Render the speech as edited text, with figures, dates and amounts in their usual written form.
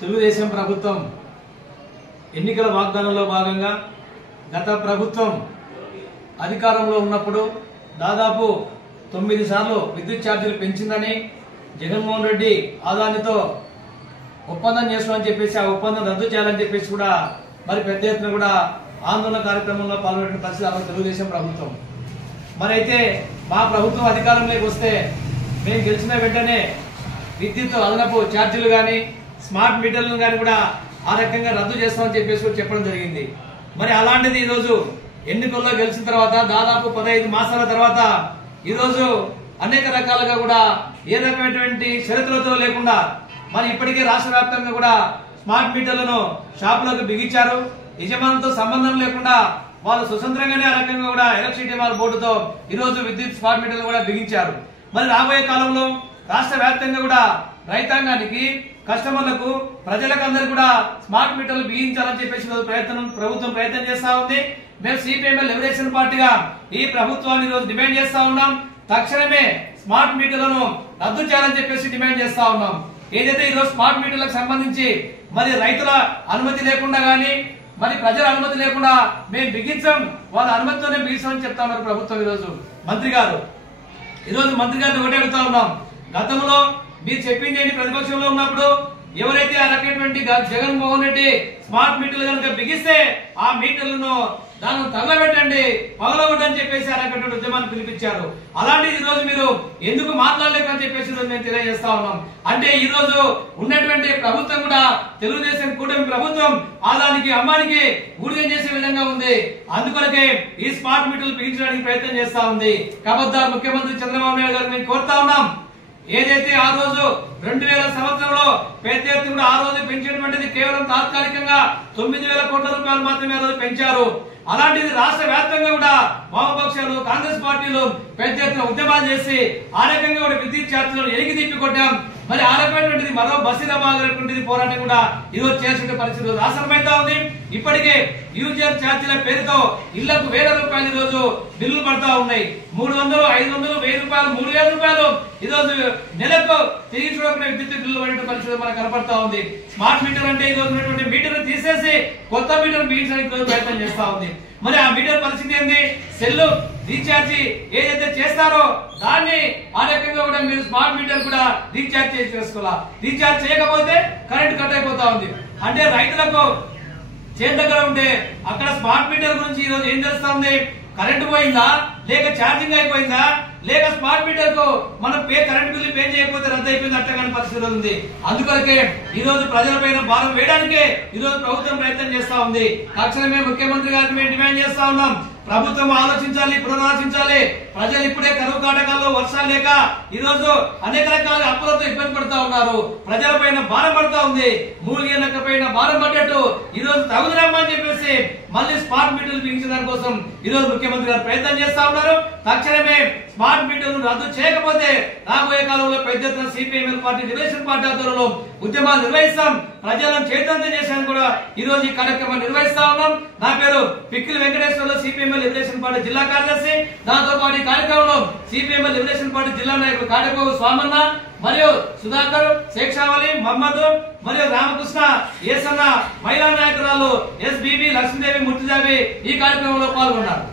తెలుగుదేశం ప్రభుత్వం ఎన్నికల వాగ్దానంలో భాగంగా గత ప్రభుత్వం అధికారంలో ఉన్నప్పుడు దాదాపు 9 సార్లు విద్యుత్ ఛార్జీలు పెంచిందని జగన్మోహన్ రెడ్డి ఆదానితో ఒప్పందం చేస్తామని చెప్పేసి ఆ ఒప్పందం రద్దు చేయాలని చెప్పేసి కూడా మరి పెద్ద ఎత్తున కూడా ఆందోళన కార్యక్రమంలో పాల్గొనే పరిస్థితి తెలుగుదేశం ప్రభుత్వం మరి అయితే మా ప్రభుత్వం అధికారంలోకి వస్తే మేము గెలిచిన వెంటనే విద్యుత్ అదనపు ఛార్జీలు గాని స్మార్ట్ మీటర్లను గాని కూడా ఆ రకంగా రద్దు చేస్తామని చెప్పేసి కూడా చెప్పడం జరిగింది। మరి అలాంటిది ఈ రోజు ఎన్నికల్లో గెలిచిన తర్వాత దాదాపు 15 మాసాల తర్వాత ఈ రోజు అనేక రకాలుగా కూడా ఏ రకమైనటువంటి షరతులతో లేకుండా మరి ఇప్పటికే రాష్ట్ర వ్యాప్తంగా కూడా స్మార్ట్ మీటర్లను షాపులకు బిగించారు। యజమానులతో సంబంధం లేకుండా వాళ్ళు స్వతంత్రంగానే ఆ రకంగా కూడా ఎలక్ట్రిసిటీ బోర్డుతో ఈ రోజు విద్యుత్ స్మార్ట్ మీటర్లు కూడా బిగించారు। మరి రాబోయే కాలంలో రాష్ట్ర వ్యాప్తంగా కూడా రైతాంగానికి కస్టమర్లకు ప్రజలకు అందరూ కూడా స్మార్ట్ మీటర్లు బిగించాలని చెప్పేసి ప్రభుత్వం ప్రయత్నం చేస్తా ఉంది। మేము సిపిఎంఎల్ లిబరేషన్ పార్టీగా ఈ ప్రభుత్వాన్ని ఈ రోజు డిమాండ్ చేస్తా ఉన్నాం। తక్షణమే స్మార్ట్ మీటర్లను రద్దు చేయాలని చెప్పేసి డిమాండ్ చేస్తా ఉన్నాం। ఏదైతే ఈ రోజు స్మార్ట్ మీటర్లకు సంబంధించి మరి రైతుల అనుమతి లేకుండా గానీ మరి ప్రజల అనుమతి లేకుండా మేము బిగించాం, వాళ్ళ అనుమతితోనే బిగించామని చెప్తా ఉన్నారు ప్రభుత్వం। ఈ రోజు మంత్రి గారిని ఒకటే అడుగుతా ఉన్నాం, గతంలో మీరు చెప్పింది ఏంటి? ప్రతిపక్షంలో ఉన్నప్పుడు ఎవరైతే ఆ రకమైనటువంటి జగన్మోహన్ రెడ్డి స్మార్ట్ మీటర్లు కనుక బిగిస్తే ఆ మీటర్లను దాన్ని తగలబెట్టండి, పగలగొట్టని చెప్పేసి ఆ రకమైన ఉద్యమాన్ని పిలిపించారు। అలాంటిది ఈ రోజు మీరు ఎందుకు మాట్లాడలేకని చెప్పేసి మేము తెలియజేస్తా ఉన్నాం। అంటే ఈ రోజు ఉన్నటువంటి ప్రభుత్వం కూడా తెలుగుదేశం కూటమి ప్రభుత్వం ఆదానికి అమ్మానికి ఊడిగం చేసే విధంగా ఉంది। అందుకొరకే ఈ స్మార్ట్ మీటర్లు బిగించడానికి ప్రయత్నం చేస్తా ఉంది। కాబట్టి ముఖ్యమంత్రి చంద్రబాబు నాయుడు గారు మేము కోరుతా ఉన్నాం, ఏదైతే ఆ రోజు 2000 సంవత్సరంలో పెద్ద ఎత్తున కూడా ఆ రోజు పెంచినటువంటిది కేవలం తాత్కాలికంగా 9,000 కోట్ల రూపాయలు మాత్రమే ఆ రోజు పెంచారు। అలాంటిది రాష్ట్ర వ్యాప్తంగా కూడా వామపక్షాలు కాంగ్రెస్ పార్టీలు పెద్ద ఎత్తున ఉద్యమాలు చేసి ఆ రకంగా కూడా విద్యుత్ ఛార్జీలను ఎలికి తిప్పి కొట్టాం। మరి ఆ రకమైనటువంటిది మరో బసిరాబాగటువంటి పోరాటం కూడా ఈరోజు చేసే పరిస్థితి ఆసనమైతా ఉంది। ఇప్పటికే యూజర్ ఛార్జీల పేరుతో ఇళ్లకు 1000 రూపాయలు ఈ రోజు బిల్లులు పడతా ఉన్నాయి। 300, 500, 1000 రూపాయలు, 3000 రూపాయలు ఈ రోజు నెలకు తిరిగి చూడకుండా విద్యుత్ బిల్లులు పడే పరిస్థితి మనకు కనపడతా ఉంది। స్మార్ట్ మీటర్ అంటే ఈ రోజు ఉన్నటువంటి మీటర్ తీసేసి కొత్త మీటర్ బిగించడానికి ప్రయత్నం చేస్తా ఉంది। మరి ఆ మీటర్ పరిస్థితి ఏంది? సెల్ రీఛార్జ్ ఏదైతే చేస్తారో దాన్ని ఆ రకంగా కూడా మీరు స్మార్ట్ మీటర్ కూడా రీఛార్జ్ చేసుకోవాలా। రీఛార్జ్ చేయకపోతే కరెంట్ కట్ అయిపోతా ఉంది। అంటే రైతులకు చేతి దగ్గర ఉంటే అక్కడ స్మార్ట్ మీటర్ గురించి ఈ రోజు ఏం చేస్తా ఉంది? కరెంట్ పోయిందా, లేక ఛార్జింగ్ అయిపోయిందా, లేక స్మార్ట్ మీటర్ కు మనం కరెంట్ బిల్లు పే చేయకపోతే రద్దు అయిపోయింది అట్టగాని పరిస్థితి ఉంది। అందుకొరకే ఈ రోజు ప్రజలపైన భారం వేయడానికే ఈ రోజు ప్రభుత్వం ప్రయత్నం చేస్తా ఉంది। తక్షణమే ముఖ్యమంత్రి గారికి మేము డిమాండ్ చేస్తా ఉన్నాం, ప్రభుత్వం ఆలోచించాలి, పునరాలోచించాలి। ప్రజలు ఇప్పుడే కరువు కాటకాల్లో వర్షాలు లేక ఈ రోజు అనేక రకాల అప్పులతో ఇబ్బంది పడుతా ఉన్నారు, ప్రజలపైన భారం పడుతా ఉంది। మూలిగినకపోయిన భారం పడ్డట్టు ఈ రోజు తగుదరమ్మని చెప్పేసి మళ్ళీ స్మార్ట్ మీటర్లు బిగించడానికి కోసం ఈ రోజు ముఖ్యమంత్రి గారు ప్రయత్నం చేస్తా ఉన్నారు। తక్షణమే స్మార్ట్ మీటర్లు రద్దు చేయకపోతే రాబోయే కాలంలో పెద్ద ఎత్తున సిపిఎంఎల్ పార్టీ లిబరేషన్ పార్టీ ఆధ్వర్యంలో ఉద్యమాలు నిర్వహిస్తాం, ప్రజలను చైతన్యం చేసేందుకు కూడా ఈ రోజు ఈ కార్యక్రమాన్ని నిర్వహిస్తా ఉన్నాం। నా పేరు Pikkili Venkateswarlu, CPML liberation party జిల్లా కార్యదర్శి। దాంతో పాటు ఈ కార్యక్రమంలో సిపిఎంఎల్ లిబరేషన్ పార్టీ జిల్లా నాయకులు కాటకోవు స్వామన్న మరియు సుధాకర్, శేక్షావళి, మహమ్మద్ మరియు రామకృష్ణ, ఏసన్న, మహిళా నాయకురాలు ఎస్బిబి, లక్ష్మీదేవి, ముర్తుజాబి ఈ కార్యక్రమంలో పాల్గొన్నారు।